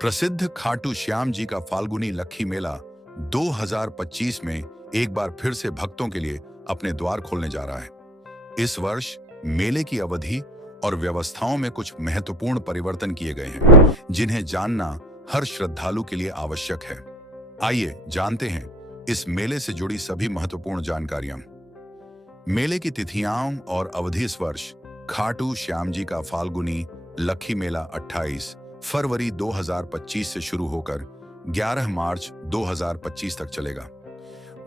प्रसिद्ध खाटू श्याम जी का फाल्गुनी लक्खी मेला 2025 में एक बार फिर से भक्तों के लिए अपने द्वार खोलने जा रहा है। इस वर्ष मेले की अवधि और व्यवस्थाओं में कुछ महत्वपूर्ण परिवर्तन किए गए हैं, जिन्हें जानना हर श्रद्धालु के लिए आवश्यक है। आइए जानते हैं इस मेले से जुड़ी सभी महत्वपूर्ण जानकारियां। मेले की तिथियां और अवधि। इस वर्ष खाटू श्याम जी का फाल्गुनी लक्खी मेला 28 फरवरी 2025 से शुरू होकर 11 मार्च 2025 तक चलेगा।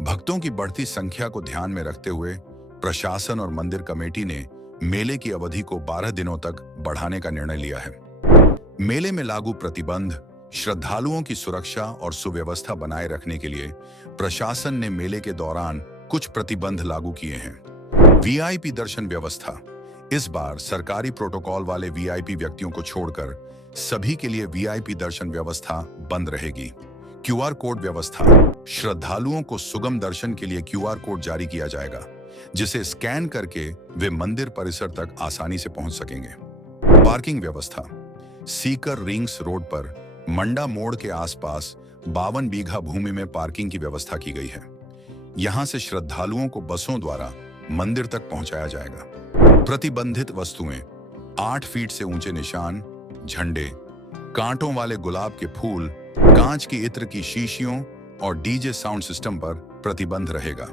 भक्तों की बढ़ती संख्या को ध्यान में रखते हुए प्रशासन और मंदिर कमेटी ने मेले की अवधि को 12 दिनों तक बढ़ाने का निर्णय लिया है। मेले में लागू प्रतिबंध। श्रद्धालुओं की सुरक्षा और सुव्यवस्था बनाए रखने के लिए प्रशासन ने मेले के दौरान कुछ प्रतिबंध लागू किए हैं। वीआईपी दर्शन व्यवस्था। इस बार सरकारी प्रोटोकॉल वाले वीआईपी व्यक्तियों को छोड़कर सभी के लिए वीआईपी दर्शन व्यवस्था बंद रहेगी। क्यूआर कोड व्यवस्था। श्रद्धालुओं को सुगम दर्शन के लिए क्यूआर कोड जारी किया जाएगा, जिसे स्कैन करके वे मंदिर परिसर तक आसानी से पहुंच सकेंगे। पार्किंग व्यवस्था। सीकर रिंग्स रोड पर मंडा मोड़ के आसपास 52 बीघा भूमि में पार्किंग की व्यवस्था की गई है। यहां से श्रद्धालुओं को बसों द्वारा मंदिर तक पहुंचाया जाएगा। प्रतिबंधित वस्तुएं। 8 फीट से ऊंचे निशान, झंडे, कांटों वाले गुलाब के फूल, कांच की इत्र की शीशियों और डीजे साउंड सिस्टम पर प्रतिबंध रहेगा।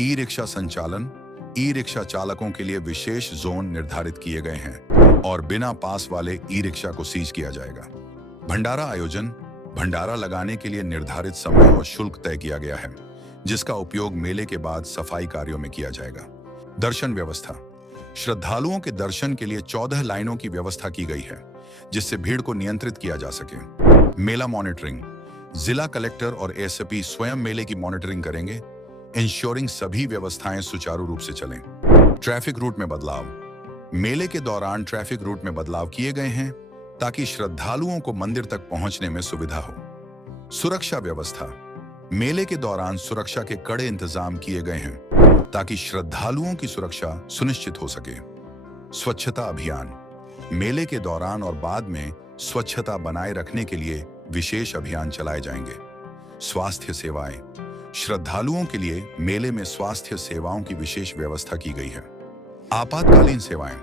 ई रिक्शा संचालन। ई रिक्शा चालकों के लिए विशेष जोन निर्धारित किए गए हैं और बिना पास वाले ई रिक्शा को सीज किया जाएगा। भंडारा आयोजन। भंडारा लगाने के लिए निर्धारित समय और शुल्क तय किया गया है, जिसका उपयोग मेले के बाद सफाई कार्यों में किया जाएगा। दर्शन व्यवस्था। श्रद्धालुओं के दर्शन के लिए 14 लाइनों की व्यवस्था की गई है, जिससे भीड़ को नियंत्रित किया जा सके। मेला मॉनिटरिंग। जिला कलेक्टर और एसपी स्वयं मेले की मॉनिटरिंग करेंगे, इंश्योरिंग सभी व्यवस्थाएं सुचारू रूप से चलें। ट्रैफिक रूट में बदलाव। मेले के दौरान ट्रैफिक रूट में बदलाव किए गए हैं ताकि श्रद्धालुओं को मंदिर तक पहुंचने में सुविधा हो। सुरक्षा व्यवस्था। मेले के दौरान सुरक्षा के कड़े इंतजाम किए गए हैं ताकि श्रद्धालुओं की सुरक्षा सुनिश्चित हो सके। स्वच्छता अभियान। मेले के दौरान और बाद में स्वच्छता बनाए रखने के लिए विशेष अभियान चलाए जाएंगे। स्वास्थ्य सेवाएं। श्रद्धालुओं के लिए मेले में स्वास्थ्य सेवाओं की विशेष व्यवस्था की गई है। आपातकालीन सेवाएं।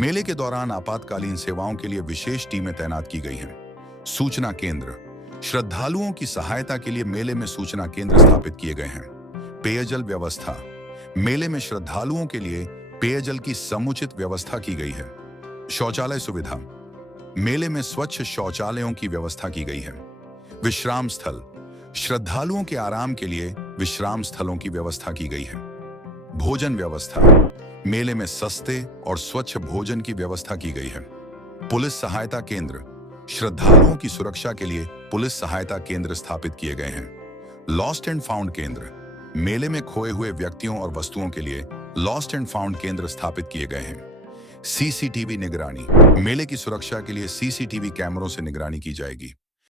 मेले के दौरान आपातकालीन सेवाओं के लिए विशेष टीमें तैनात की गई हैं। सूचना केंद्र। श्रद्धालुओं की सहायता के लिए मेले में सूचना केंद्र स्थापित किए गए हैं। पेयजल व्यवस्था। मेले में श्रद्धालुओं के लिए पेयजल की समुचित व्यवस्था की गई है। शौचालय सुविधा। मेले में स्वच्छ शौचालयों की व्यवस्था की गई है। विश्राम स्थल। श्रद्धालुओं के आराम के लिए विश्राम स्थलों की व्यवस्था की गई है। भोजन व्यवस्था। मेले में सस्ते और स्वच्छ भोजन की व्यवस्था की गई है। पुलिस सहायता केंद्र। श्रद्धालुओं की सुरक्षा के लिए पुलिस सहायता केंद्र स्थापित किए गए हैं। लॉस्ट एंड फाउंड केंद्र। मेले में खोए हुए व्यक्तियों और वस्तुओं के लिए लॉस्ट एंड फाउंड केंद्र स्थापित किए गए हैं। सीसीटीवी निगरानी। मेले की सुरक्षा के लिए सीसीटीवी कैमरों से निगरानी की जाएगी।